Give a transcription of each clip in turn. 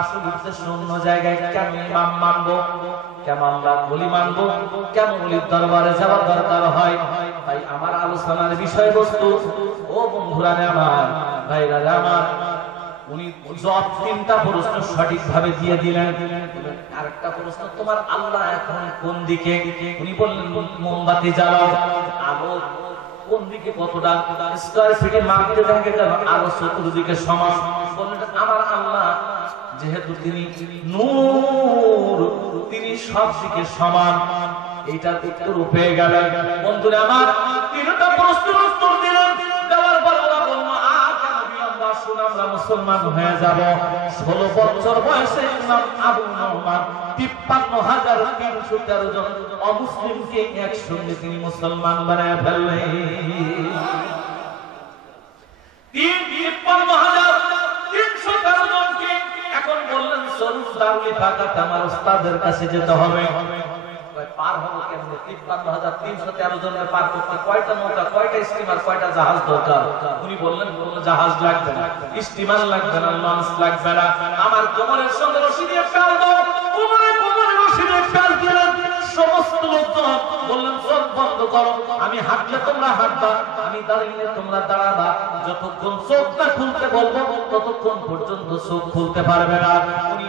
আসল উদ্দেশ্য অন্য জায়গায়। কেন ইমাম মানবো, কেন আল্লাহ বলি মানবো, কেন বলির দরবারে যাওয়ার দরকার হয়? তাই আমার আলোচনার বিষয়বস্তু, ও বন্ধুরা আমার, ভাইরা আমার, উনি সব তিনটা প্রশ্ন সঠিকভাবে দিয়ে দিলেন। আরেকটা প্রশ্ন, তোমার আল্লাহ এখন কোন দিকে? উনি বললেন মোমবাতি জ্বালাও, আলো কোন দিকে কতটা স্কয়ার ফিটে মাপতে থাকে, কারণ আলো চতুর্দিকে সমান। বললেন আমার আল্লাহ যেহেতু তিনি নূর, তিনি সব দিকে সমান। এইটার উত্তর পেয়ে গেলেন। বন্ধুরা আমার, তিনটা প্রশ্নের উত্তর দিলেন। দেওয়ার পর ওরা বলল আর কেন বিলম্ব, আসুন আমরা মুসলমান হয়ে যাব। 16 বছর বয়সে ইমাম আবু নোমান 53,313 জন অমুসলিমকে একসঙ্গে তিনি মুসলমান বানায় ফেললেন। 53,313 জনকে। এখন বললেন চলুন দারুল ফাকাত আমার ওস্তাদের কাছে যেতে হবে। পার হবো কেমনে? 53,313 জনের পার করতে কয়টা নৌকা, কয়টা স্টিমার, কয়টা জাহাজ দরকার? উনি বললেন কোনো জাহাজ লাগবে না, স্টিমার লাগবে না, লঞ্চ লাগবে না। আমার কোমরের সঙ্গে রশি দিয়ে ফেল দাও। কোমরে রশি দিয়ে ফেল দিলেন। সমস্ত লোকজন বললেন চোখ বন্ধ করো, আমি হাঁটলে তোমরা হাঁটবা, আমি দাঁড়াইলে তোমরা দাঁড়াবা। যতক্ষণ চোখ না খুলতে বলবো ততক্ষণ পর্যন্ত চোখ খুলতে পারবে না। উনি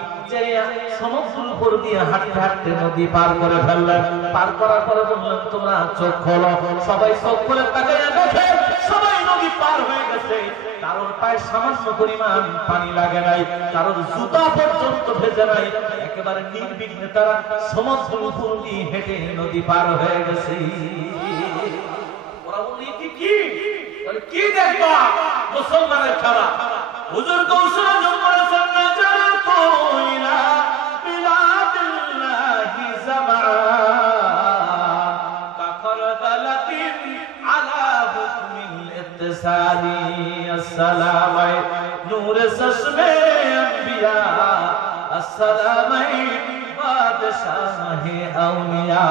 সমুদ্রের উপর দিয়ে হাঁটতে হাঁটতে নদী পার করে ফেললেন। পার করার পরে বললেন তোমরা চোখ খোলো। সবাই চোখ খুলে তাকাইয়া দেখে সবাই নদী পার হয়ে গেছে। কারোর পায়ে সামান্য পরিমাণ পানি লাগে নাই, কারোর জুতা পর্যন্ত ভেজে নাই। একেবারে নির্বিঘ্নে তারা সমুদ্রের উপর দিয়ে হেঁটে নদী পার হয়ে গেছে। ওরা বলি কি দেখবা? মুসলমানের খেলা। হুজুর কৌশল করেছেন না জানা তো ইলা বিলাদিল্লাহি জামান কাখর দালাতিন আলা হুকমিল ইত্তিসালি আসসালামাই নূর চশমে আম্বিয়া আসসালামাই বাদশাহে আউলিয়া।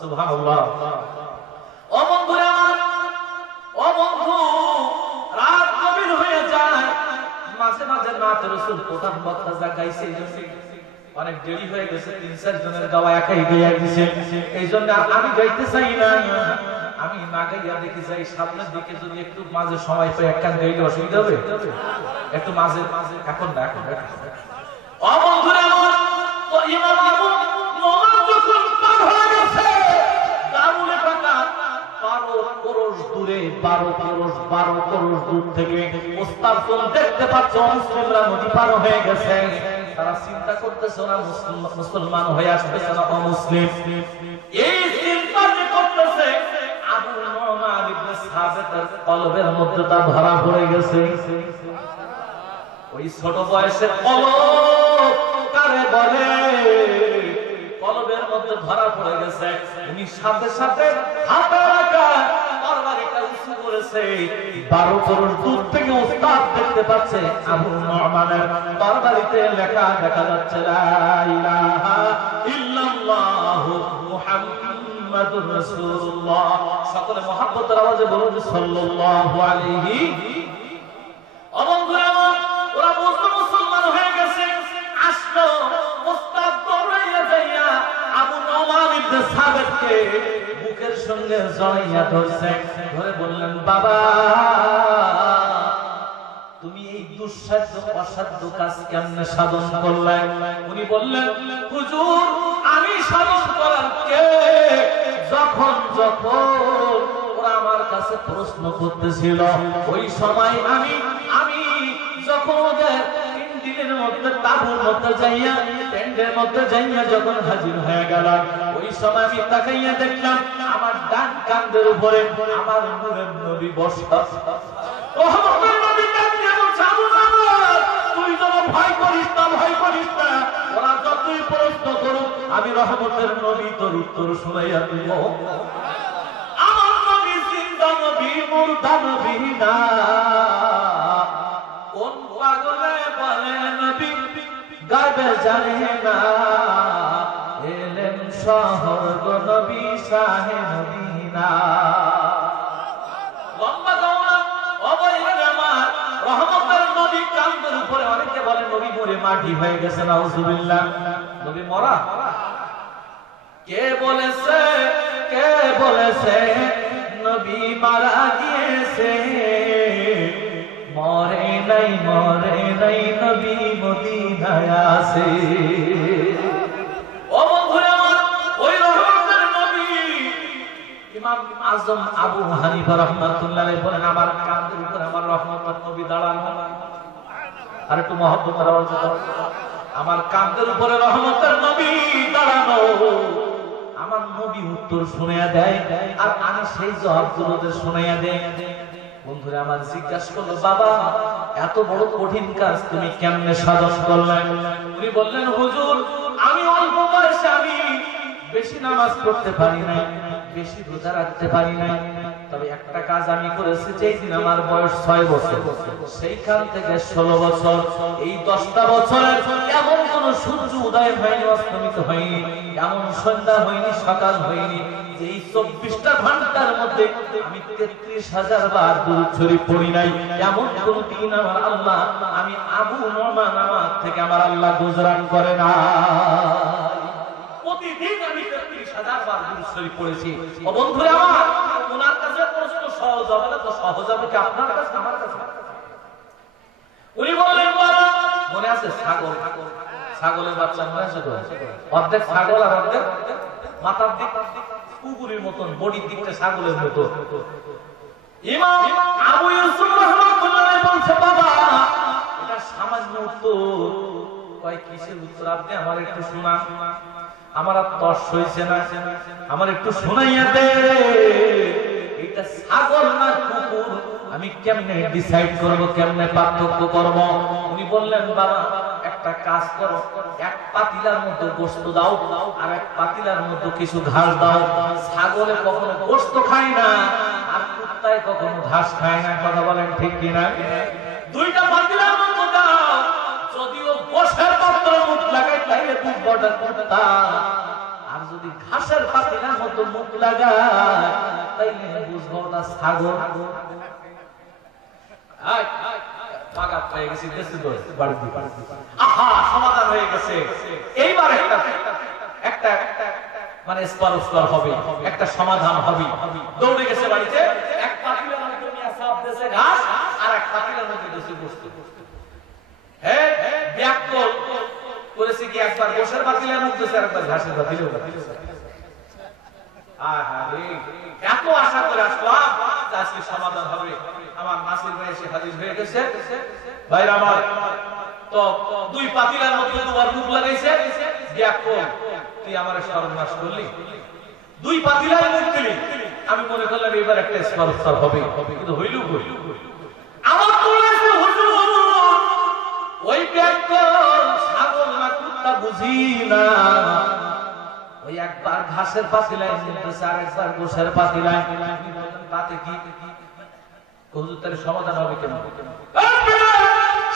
সুবহানাল্লাহ। ও বন্ধুরা আমার, ও বন্ধু, রাত গভীর হয়ে যায়। মাঝে মাঝে নাত রাসূল প্রধান বক্তা যা গাইছে অনেক দেরি হয়ে গেছে। 3-4 জনের গাওয়া একাই গাইয়া দিছে। এই জন্য আমি গাইতে চাই না। আমি না গাইয়া দেখি যাই সামনের দিকে যদি একটু মাঝে সময় পাই একটা গাইলে অসুবিধা হবে? একটু মাঝে এখন না, এখন ও বন্ধুরা আমার, তো ইমাম আবু নোমান যখন পার হয়ে গেছে দারুল ফাকাত 12 ক্রোশ দূরে, 12 ক্রোশ দূর থেকে ওস্তাদগণ দেখতে পাচ্ছে মুসলিমরা নদী পার হয়ে গেছে। তারা চিন্তা করতেছে ওরা মুসলমান হয়ে আসতেছে না অমুসলিম। এই চিন্তা যে করতেছে আবু নোমান ইবনে সাবিতের কলবের মধ্যে তা ধরা পড়ে গেছে। ওই ছোট বয়সে কলব কারে বলে, কলবের মধ্যে ধরা পড়ে গেছে। উনি সাথে সাথে হাতে রাখা তরবারিটা উঁচু করেছে। 12 ক্রোশ দূর থেকে ওস্তাদ দেখতে পাচ্ছে আবু নোমানের তরবারিতে লেখা দেখা যাচ্ছে লা ইলাহা ইল্লাল্লাহু মুহাম্মাদুর রাসূলুল্লাহ। সকলে মুহাব্বতের আওয়াজে বলুন সাল্লাল্লাহু আলাইহি। ওরা মুসলমান হয়ে গেছে। আসলো ওস্তাদ দৌড়াইয়া যাইয়া আবু নোমান ইবনে সাবিতকে বুকের সঙ্গে জড়াইয়া ধরছে। ধরে বললেন বাবা তুমি এই দুঃসাধ্য অসাধ্য কাজ কেমনে সাধন করলে? উনি বললেন হুজুর আমি সাধন করার কে? যখন ওরা আমার কাছে প্রশ্ন করতেছিল ওই সময় আমি যখন ওদের দিনের মধ্যে তাবুর মধ্যে যাইয়া টেন্টের মধ্যে যাইয়া যখন হাজির হয়ে গেলাম, ওই সময় আমি তাকাইয়া দেখলাম আমার ডান কাঁধের উপরে আমার নূরের নবী বসা। রহমতের নবী কাঁদিয়া বলছে আবু জামাল তুই যেন ভয় করিস না, ভয় করিস না। ওরা যতই প্রশ্ন করুক আমি রহমতের নবী তোর উত্তর শুনাইয়া দিব। আমার নবী জিন্দা নবী মুর্দা নবী না। কোন পাগলে বলে নবী গায়বে জানে না, এলেন শহর গো নবী শাহে মদিনা। লম্বা দৌড়া অবৈধ আমার রহমতের নবী কাঁধের উপরে। অনেকে বলে নবী পুড়ে মাটি হয়ে গেছে, নাউজুবিল্লাহ। নবী মরা? কে বলেছে, কে বলেছে নবী মারা গিয়েছে? মরে নাই, মরে নাই, নবী মদিনায় আছে। ও বন্ধুরা আমার, ওই রহমতের নবী ইমাম আজম আবু হানিফা রাহমাতুল্লাহ আলাইহি বলেন, আমার কাঁধের উপর আমার রহমতের নবী দাঁড়ানো। আর একটু মহব্বতের আওয়াজ দাও। আমার কাঁধের উপরে রহমতের নবী দাঁড়ানো। আমার নবী উত্তর শুনাইয়া দেয়, আর আমি সেই জবাবগুলো শুনাইয়া দেয়। বন্ধুরা আমার জিজ্ঞাসা করলো, বাবা এত বড় কঠিন কাজ তুমি কেমনে সাধন করলে? উনি বললেন, হুজুর আমি অল্প বয়সে আমি বেশি নামাজ পড়তে পারি না, বেশি রোজা রাখতে পারি না, তবে একটা কাজ আমি করেছি, যেই দিন আমার বয়স 6 বছর সেইখান থেকে 16 বছর, এই 10টা বছরের এমন কোন সূর্য উদয় হয়নি, অস্তমিত হয়নি, এমন সন্ধ্যা হয়নি, সকাল হয়নি, যে এই 24টা ঘন্টার মধ্যে আমি 33,000 বার দুরূদ শরীফ পড়ি নাই। এমন কোন দিন আমার আল্লাহ, আমি আবু নোমান নামাজ থেকে আমার আল্লাহ গুজরান করে না। প্রতিদিন আমি 33,000 বার দুরূদ শরীফ পড়েছি। ও বন্ধুরা আমার, ওনার কাছে প্রশ্ন সহজ হবে না, তো সহজ হবে কি আপনার কাছে, আমার কাছে? উনি বললেন, মনে আছে ছাগল, ছাগলের বাচ্চা মনে আছে তো? অর্ধেক ছাগল আর অর্ধেক মাথার দিক কুকুরের মতন, বডির দিকটা ছাগলের মতো। ইমাম আবু ইউসুফ রাহমাতুল্লাহ আলাইহি বলছে, বাবা এটা সামান্য উত্তর। কয় কিসের উত্তর? আপনি আমার একটু শোনান, আমার আর তর্স হইছে না, আমার একটু শোনাইয়া দে। এটা ছাগল না কুকুর আমি কেমনে ডিসাইড করব, কেমনে পার্থক্য করব? উনি বললেন, বাবা একটা কাজ করো, এক পাতিলার মধ্যে গোশত দাও, আর এক পাতিলার মধ্যে কিছু ঘাস দাও। ছাগলে কখনো গোশত খায় না, আর কুত্তায় কখনো ঘাস খায় না। কথা বলেন ঠিক কিনা? দুইটা পাতিলার মধ্যে দাও, যদিও গোশের পাত্রে মুখ লাগাই তাইলে বুঝবটা কুত্তা, আর যদি ঘাসের পাতিলার মধ্যে মুখ লাগায় তাইলে বুঝবো ওটা ছাগল। পাগা পেয়ে গেছি, সমাধান হয়ে গেছে। এইবার একটা মানে স্পর হবে, একটা সমাধান হবে। দৌড়ে গেছে বাড়িতে, এক পাতিলার মধ্যে নিয়ে সাপ দিয়েছে ঘাস, আর এক পাতিলার মধ্যে দিয়েছে গোশত। হ্যাঁ ব্যাকল করেছে কি, একবার গোশের পাতিলার মধ্যে দিয়েছে, একবার ঘাসের পাতিলেও দিয়েছে। এত আশা করে আসলাম আজকে সমাধান হবে। আমার নাসির ভাই এসে হাজির হয়ে গেছে। ভাইরা আমার, তো দুই পাতিলার মধ্যে দুবার মুখ লাগাইছে। তুই আমার সর্বনাশ করলি, দুই পাতিলায় মুখ দিলি। আমি মনে করলাম এবার একটা স্পর্শ হবে, কিন্তু হইল আমার ওই ছাগল না কুত্তা বুঝি না, ওই একবার ঘাসের পাতিলায় নিতেছে, আর একবার গোশের পাতিলায়। তাতে কি হুজুর তাহলে সমাধান হবে কেন?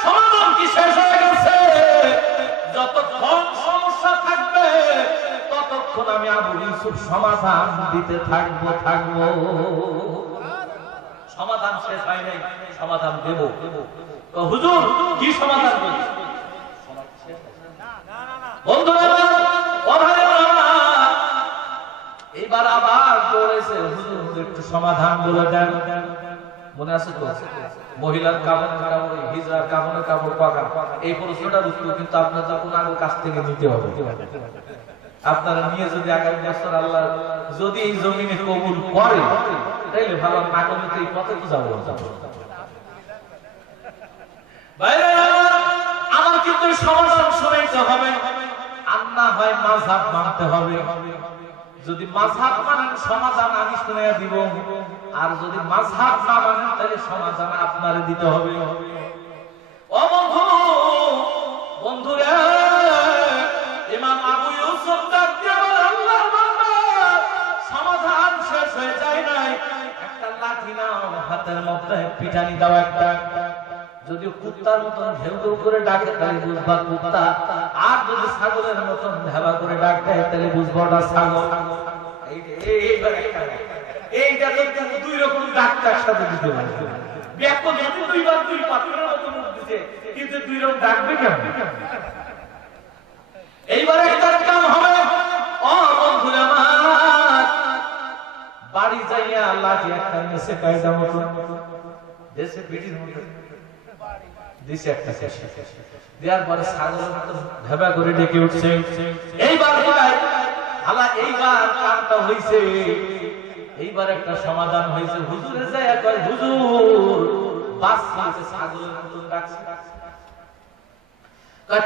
সমাধান কি শেষ হয়ে গেছে? যতক্ষণ সমস্যা থাকবে ততক্ষণ আমি আবু ইউসুফ সমাধান দিতে থাকবো। সমাধান শেষ হয় নাই, সমাধান দেব। তো হুজুর কি সমাধান বলি? বন্ধুরা এবার আবার দৌড়েছে, হুজুর একটু সমাধান বলে দেন। মনে আছে তো? মহিলার কাপড়, হিজড়ার কাপড় পাকা, এই প্রশ্নটার উত্তর কিন্তু আপনাদের কোন আগে কাছ থেকে নিতে হবে। আপনারা নিয়ে যদি আগামী বছর আল্লাহ যদি এই জমিনে কবুল করে, তাইলে ভালো, না করলে তো এই পথে তো যাবো। আমার কিন্তু সমাধান শোনাইতে হবে, আর না হয় মাযহাব মানতে হবে। যদি মাযহাব মানেন সমাধান আমি শুনাইয়া দিব, আর যদি মাযহাব না মানেন তাহলে সমাধান আপনারে দিতে হবে। ও বন্ধু, বন্ধুরা, ইমাম আবু ইউসুফ ডাক দিয়ে বলে, আল্লাহর বান্দা, সমাধান শেষ হয়ে যায় নাই, একটা লাঠি নাও, হাতের মধ্যে পিটানি দাও একটা। যদি কুত্তার মতন ঘেউ ঘেউ করে ডাকে তাহলে বুঝবা কুত্তা, আর যদি ছাগলের মতন ভেবা করে ডাকে তাহলে বুঝবা ওটা ছাগল। এইটা তো দুই রকম ডাক্তার সাথে দিতে পারে। ব্যাপক দুইবার দুই পাত্রের মতো মুখ দিতে দিছে, কিন্তু দুই রকম ডাকবে কেমন? এইবার একটা কাম হবে, ও বন্ধুরা আমার, বাড়ি যাইয়া লাঠি একটা নেছে কায়দা মতো দেশে পিটির মতো দিছে একটা শেষে দেওয়ার পরে ছাগলের মতো ভেবা করে ডেকে উঠছে। এইবার ভাই আল্লাহ, এইবার কামটা হইছে, এইবার একটা সমাধান হয়েছে। হুজুরে যায় কয়, হুজুর বাচ্চা ছাগলের মতন ডাকছে,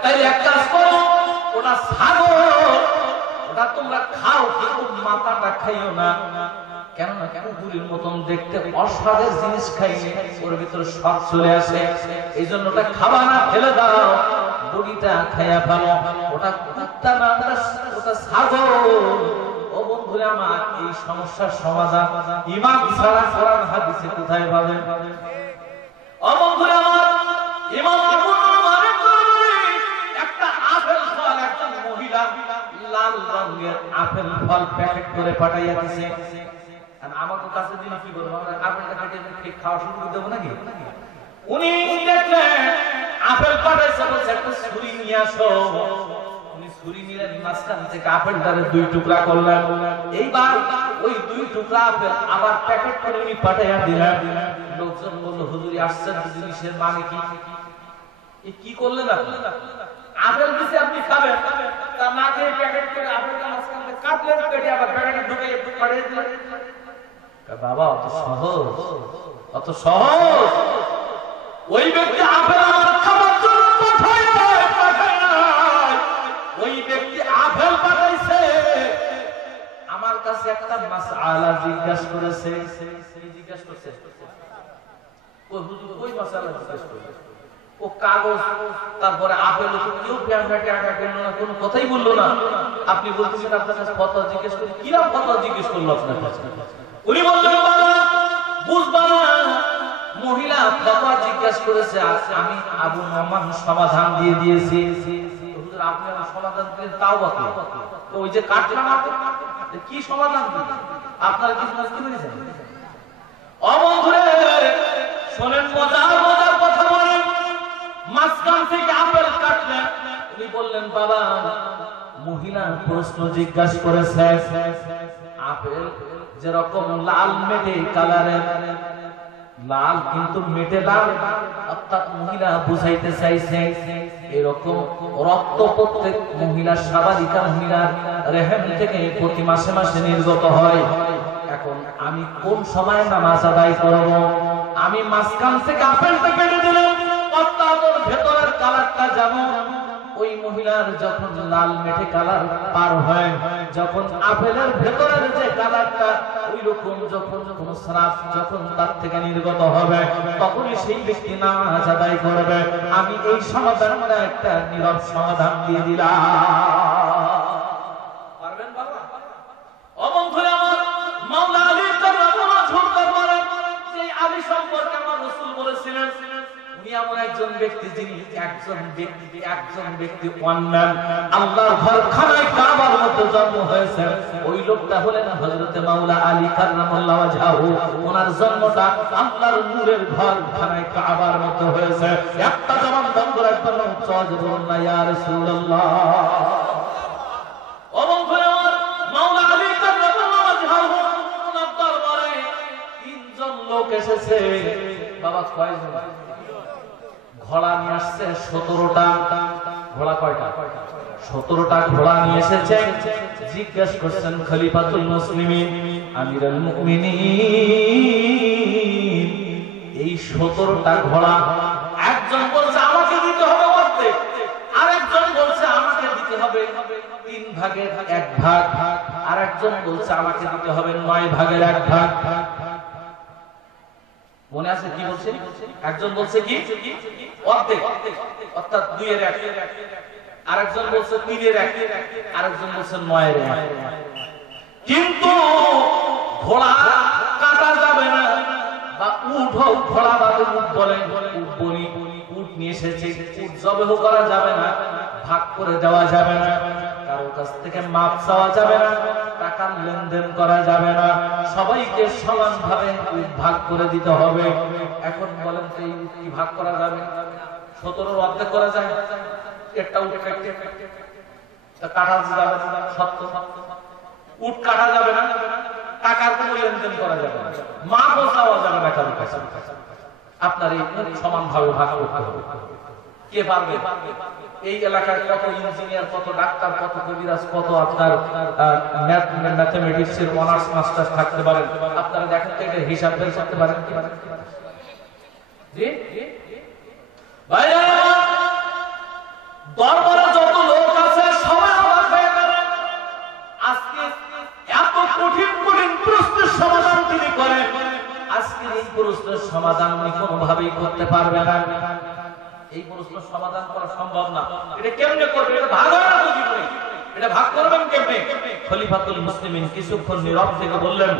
তাইলে এক কাজ করো, ওটা ছাগল, ওটা তোমরা খাও, কিন্তু মাথাটা খাইও না। কেননা কুকুরের মতন দেখতে অস্বাদের জিনিস খাইলে ওর ভিতরে স্বাদ চলে আসে, এই জন্য ওটা খাবা না, ফেলে দাও, বডিটা খাইয়া ফেলো। ওটা কুত্তা না, ওটা ছাগল। ও বন্ধুরা আমার, এই সমস্যার সমাধান ইমাম ছাড়া কোরআন হাদিসে কোথায় পাবেন? ও বন্ধুরা আমার, ইমাম আবু নোমানের দরবারে একটা আপেল ফল, একটা মহিলা লাল রঙের আপেল ফল প্যাকেট করে পাঠাইয়া দিছে। আমাদের কাছে দিন কি করবো, আমরা আপেলটা কেটে খাওয়া শুরু করে দেবো নাকি? উনি দেখলেন আপেল পাঠাইছে, বলছে একটা ছুরি নিয়ে আসো। উনি ছুরি নিলেন, মাঝখান থেকে আপেলটারে দুই টুকরা করলেন। এইবার ওই দুই টুকরা আপেল আবার প্যাকেট করে উনি পাঠাইয়া দিলেন। লোকজন বলল, হুজুরি আশ্চর্য জিনিসের মানে কি? কি করলেন আপনি? আপেল দিছে আপনি খাবেন, তা না খেয়ে প্যাকেট করে আপেলটা মাঝখান থেকে কাটলেন, কেটে আবার প্যাকেটে ঢুকে পাঠিয়ে দিলেন। বাবা অত সহজ, অত সহজ? ওই ব্যক্তি আপেল আমার খাবার জন্য পাঠায় নাই, ওই ব্যক্তি আপেল পাঠাইছে আমার কাছে একটা মাসআলা জিজ্ঞাসা করেছে। কি জিজ্ঞাসা করছে? ওই হুজুর ওই মাসআলা জিজ্ঞাসা করেছে। ও কাগজ, তারপরে আপেল, কেউ প্যান্ডাটে আটা কেন না, কোনো কথাই বললো না। আপনি বলতেছেন আপনার কাছে ফতোয়া জিজ্ঞেস করি, কিরকম ফতোয়া জিজ্ঞেস করলো আপনার কাছে? উনি বললেন, বাবা বুঝবা না, মহিলা ফতোয়া জিজ্ঞাসা করেছে, আমি আবু নোমান সমাধান দিয়ে দিয়েছি। হুজুর আপনি আমার সমাধান দিলেন, তাও বাকি তো ওই যে কাটলাম কি সমাধান দিলেন? আপনারা কিছু বুঝতে পেরেছেন? ও বন্ধুরে শোনেন, মজার মজার কথা বলেন। মাঝখান থেকে আপেল কাটলেন, উনি বললেন, বাবা মহিলা প্রশ্ন জিজ্ঞাসা করেছে, আপেল যেরকম লাল মেটে কালারের, লাল কিন্তু মেটে লাল, অর্থাৎ মহিলা বুঝাইতে চাইছে এরকম রক্ত প্রত্যেক মহিলা, স্বাভাবিকা মহিলার রেহেম থেকে প্রতি মাসে মাসে নির্গত হয়। এখন আমি কোন সময় নামাজ আদায় করব? আমি মাঝখান থেকে আপেলটা কেটে দিলাম, অর্থাৎ ওর ভেতরের কালারটা যেমন ওই মহিলার যখন লাল মেটে কালার পার হয়, যখন আপেলের ভেতরের যে কালারটা ওই রকম যখন কোন স্রাব যখন তার থেকে নির্গত হবে, তখনই সেই ব্যক্তি নামাজ আদায় করবে। আমি এই সমাধানটা একটা নীরব সমাধান দিয়ে দিলাম। পারবেন বাবা? ও বন্ধুরা আমার, মাওলা আলী কারামাতুল্লাহ দরবারে যে আলী সম্পর্কে আমার রাসূল বলেছিলেন, উনি এমন একজন ব্যক্তি যিনি একজন ব্যক্তি অন্যান আল্লাহর ঘর খানায় কাবার মধ্যে জন্ম হয়েছে। ওই লোকটা হলেন হযরতে মাওলা আলী কারামাতুল্লাহ ওয়াজহাহু। ওনার জন্মটা আল্লাহর নূরের ঘর খানায় কাবার মধ্যে হয়েছে। একটা জবান বন্ধ রাখবেন না, উচ্চ আওয়াজে বলুন না ইয়া রাসূলুল্লাহ। ও বন্ধুরা, মাওলা আলী কারামাতুল্লাহ ওয়াজহাহু ওনার দরবারে তিনজন লোক এসেছে। বাবা কয়জন? ঘোড়া নিয়ে আসছে 17টা। ঘোড়া কয়টা? 17টা ঘোড়া নিয়ে এসেছে। জিজ্ঞেস করছেন, খলিফাতুল মুসলিমিন, আমিরুল মুমিনিন, এই 17টা ঘোড়া একজন বলছে আমাকে দিতে হবে অর্ধেক, আরেকজন বলছে আমাকে দিতে হবে 3 ভাগের 1 ভাগ, আরেকজন বলছে আমাকে দিতে হবে 9 ভাগের 1 ভাগ। মনে আছে কি বলছে? একজন বলছে কি অর্ধেক, অর্থাৎ 2 এর 1, আরেকজন বলছে 3 এর 1, আরেকজন বলছে 9 এর 1। কিন্তু ঘোড়া কাটা যাবে না, বা উট হোক, ঘোড়া বাদে উট বলে, উট বলি, উট নিয়ে এসেছে, উট জবেহ করা যাবে না, ভাগ করে দেওয়া যাবে না, কারো কাছ থেকে মাপ চাওয়া যাবে না, টাকার লেনদেন করা যাবে না, সবাইকে সমানভাবে ভাগ করে দিতে হবে। এখন বলেন তো এই ভাগ করা যাবে? 17 অর্ধেক করা যায়, একটা উট কাটতে কাটা যাবে না, সত্য উট কাটা যাবে না, টাকার কোনো লেনদেন করা যাবে না, মা বোঝাওয়া যাবে না কারোর কাছে। আপনার এই উট সমান ভাবে ভাগ করতে হবে। কে পারবে? এই এলাকার কত ইঞ্জিনিয়ার, কত ডাক্তার, কত কবিরাজ, কত আপনার ম্যাথমেটিক্স এর অনার্স মাস্টার থাকতে পারেন, আপনারা দেখেন তো এটা হিসাব বের করতে পারেন কি? জি ভাইরা, দরবারে যত লোক আছে সবাই অবাক হয়ে গেলেন। আজকে এত কঠিন কঠিন প্রশ্নের সমাধান তিনি করেন, আজকে এই প্রশ্নের সমাধান উনি কোনোভাবেই করতে পারবে না। এই প্রশ্নের সমাধান করা সম্ভব না। এটা কেমনে করবে? এটা ভাগ হয় না তো জীবনে, এটা ভাগ করবেন কেমনে? খলিফাতুল মুসলিমিন কিছুক্ষণ নীরব থেকে বললেন,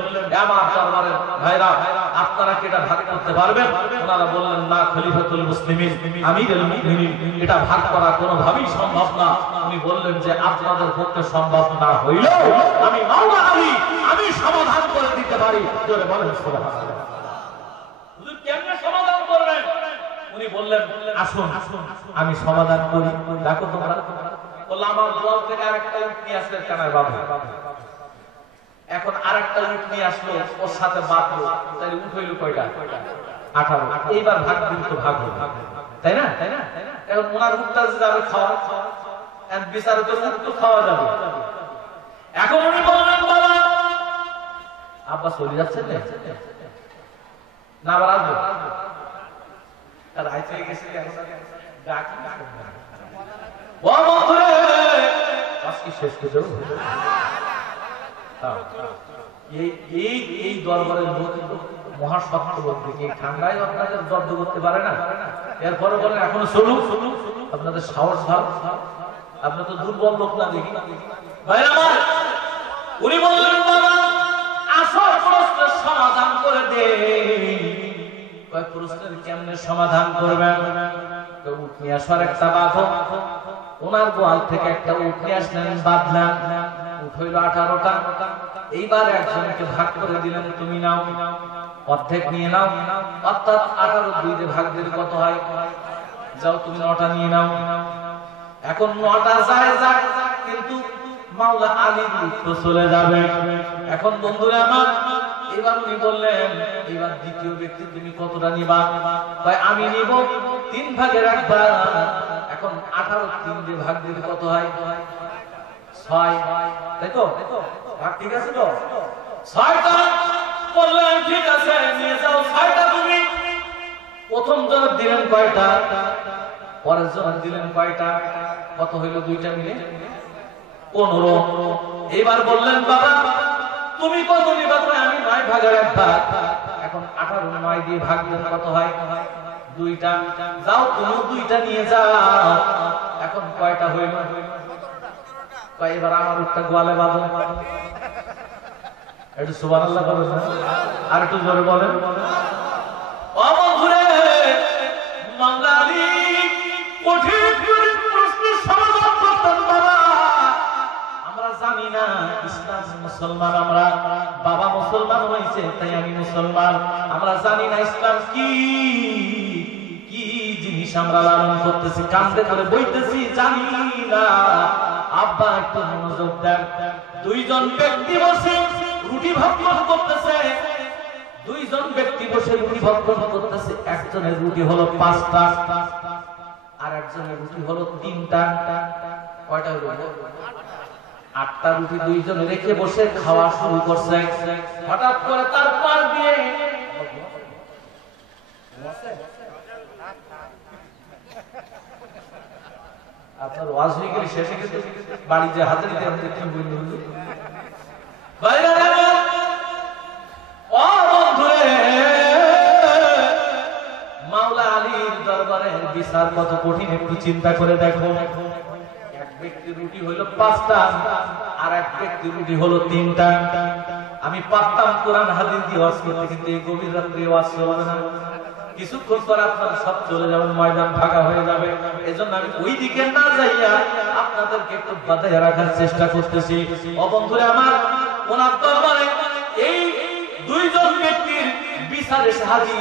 আমার দরবারের ভাইরা, আপনারা কি এটা ভাগ করতে পারবেন? ওনারা বললেন, না খলিফাতুল মুসলিমিন, আমিরুল মুমিনিন, এটা ভাগ করা কোনোভাবেই সম্ভব না। উনি বললেন যে আপনাদের পক্ষে সম্ভব না হইলেও আমি মাওলা আলী, আমি সমাধান করে দিতে পারি। জোরে বলেন সুবহানাল্লাহ। হুজুর কেমনে সমাধান করবেন? উনি বললেন, আসুন আমি সমাধান করি, দেখো তোমরা। বললাম, আমার গোয়াল থেকে আরেকটা উট নিয়ে আসলে কানায় বাঁধো। এখন আরেকটা উট নিয়ে আসলো, ওর সাথে বাঁধলো, তাহলে উট হইল কয়টা? 18। এইবার ভাগ দিন তো ভাগ হলো, তাই না? এখন ওনার উটটা যাবে খাওয়া, বিচারকের উট তো খাওয়া যাবে। এখন উনি বললেন, বাবা আব্বা চলে যাচ্ছেন না, আবার আসবো। এই দরবারের মহাসত্য ঠান্ডায় আপনাদের জব্দ করতে পারে না। এরপরে বলেন এখনো চলুক, আপনাদের সাহস ভাব, আপনার তো দুর্বল লোক না দেখি। উনি বললেন, বাবা আসল প্রশ্নের সমাধান করে দে। প্রশ্নের কেমনে সমাধান করবেন? উট নিয়ে আসার একটা বাঁধো। ওনার গোয়াল থেকে একটা উট নিয়ে আসলেন, বাঁধলেন, উট হইল 18টা। এইবার একজনকে ভাগ করে দিলেন, তুমি নাও, অর্ধেক নিয়ে নাও, অর্থাৎ 18 2 দিয়ে ভাগ দিলে কত হয়? যাও তুমি 9টা নিয়ে নাও। এখন 9টা যায় যাক, কিন্তু মাওলা আলী তো চলে যাবে। এখন বন্ধুরা আমার, এবার উনি বললেন, এবার দ্বিতীয় ব্যক্তি তুমি কতটা নিবা? ভাই আমি নিব 3 ভাগের 1 ভাগ। এখন 18 3 দিয়ে ভাগ দিলে কত হয়? 6, তাই তো? ভাগ ঠিক আছে তো? 6টা বললেন, ঠিক আছে নিয়ে যাও 6টা তুমি। প্রথম জন দিলেন কয়টা? পরের জন দিলেন কয়টা? কত হইল? 2টা মিলে 15। এবার বললেন, বাবা তুমি কত নিবা? আমি 9 ভাগের 1 ভাগ। এখন 18 9 দিয়ে ভাগ দিলে কত হয়? 2টা। যাও তুমি 2টা নিয়ে যাও। এখন কয়টা হইল? এবার আমার উটটা গোয়ালে বাঁধো। একটু সুবহানাল্লাহ বলেন, আর একটু জোরে বলেন। ও বন্ধুরে, মাওলা আলী কঠিন প্রশ্নের সমাধান করতেন। বাবা আমরা জানি না ইসলাম মুসলমান, আমরা বাবা মুসলমান হয়েছে তাই আমি মুসলমান। আমরা জানি না ইসলাম কি কি জিনিস আমরা লালন করতেছি, কান্দে করে বইতেছি, জানি না। আব্বা একটু মনোযোগ দেন। 2 জন ব্যক্তি বসে রুটি ভক্ষণ করতেছে, 2 জন ব্যক্তি বসে রুটি ভক্ষণ করতেছে। একজনের রুটি হলো 5টা, আর একজনের রুটি হলো 3টা। কয়টা হলো? 8টা রুটি 2 জন রেখে বসে খাওয়া শুরু করছে। হঠাৎ করে তার পাশ দিয়ে আপনার ওয়াজ হয়ে গেলে শেষে কিন্তু বাড়ি যে হাতে নিতে হাতে কি বলবো? বাইরে ও বন্ধুরে, মাওলা আলীর দরবারের বিচার কত কঠিন একটু চিন্তা করে দেখো। এক ব্যক্তি রুটি হলো 5টা, আর এক ব্যক্তি রুটি হলো 3টা। আমি পারতাম কোরআন হাদিস দিয়ে ওয়াজ করতে, কিন্তু এই গভীর রাত্রে ওয়াজ চলবে না। কিছুক্ষণ পর আপনারা সব চলে যাবেন, ময়দান ফাঁকা হয়ে যাবে। এজন্য আমি ওই দিকে না যাইয়া আপনাদেরকে একটু বাঁধাইয়া রাখার চেষ্টা করতেছি। ও বন্ধুরা আমার, ওনার দরবারে এই 2 জন ব্যক্তির বিচার এসে হাজির।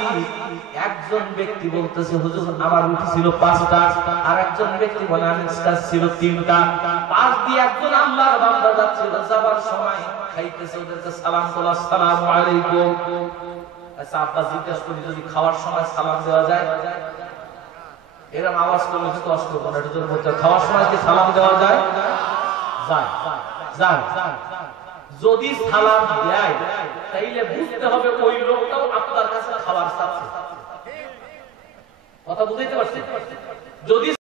একজন ব্যক্তি বলতেছে হুজুর আমার রুটি ছিল 5টা, আর একজন ব্যক্তি বলে আমি ছিল 3টা। পাশ দিয়ে একজন আল্লাহর বান্দা যাচ্ছিল, যাবার সময় খাইতেছে, ওদেরকে সালাম করলো, আসসালামু আলাইকুম। আচ্ছা আপনি জিজ্ঞেস করি যদি খাওয়ার সময় সালাম দেওয়া যায়, এরকম আওয়াজ করলে কি কষ্ট হবে না? এটার মধ্যে খাওয়ার সময় কি সালাম দেওয়া যায়? যায় যায়। যদি সালাম দেয় তাইলে বুঝতে হবে ওই লোকটাও আপনার কাছে খাবার চাচ্ছে। কথা বুঝতে পারছেন? যদি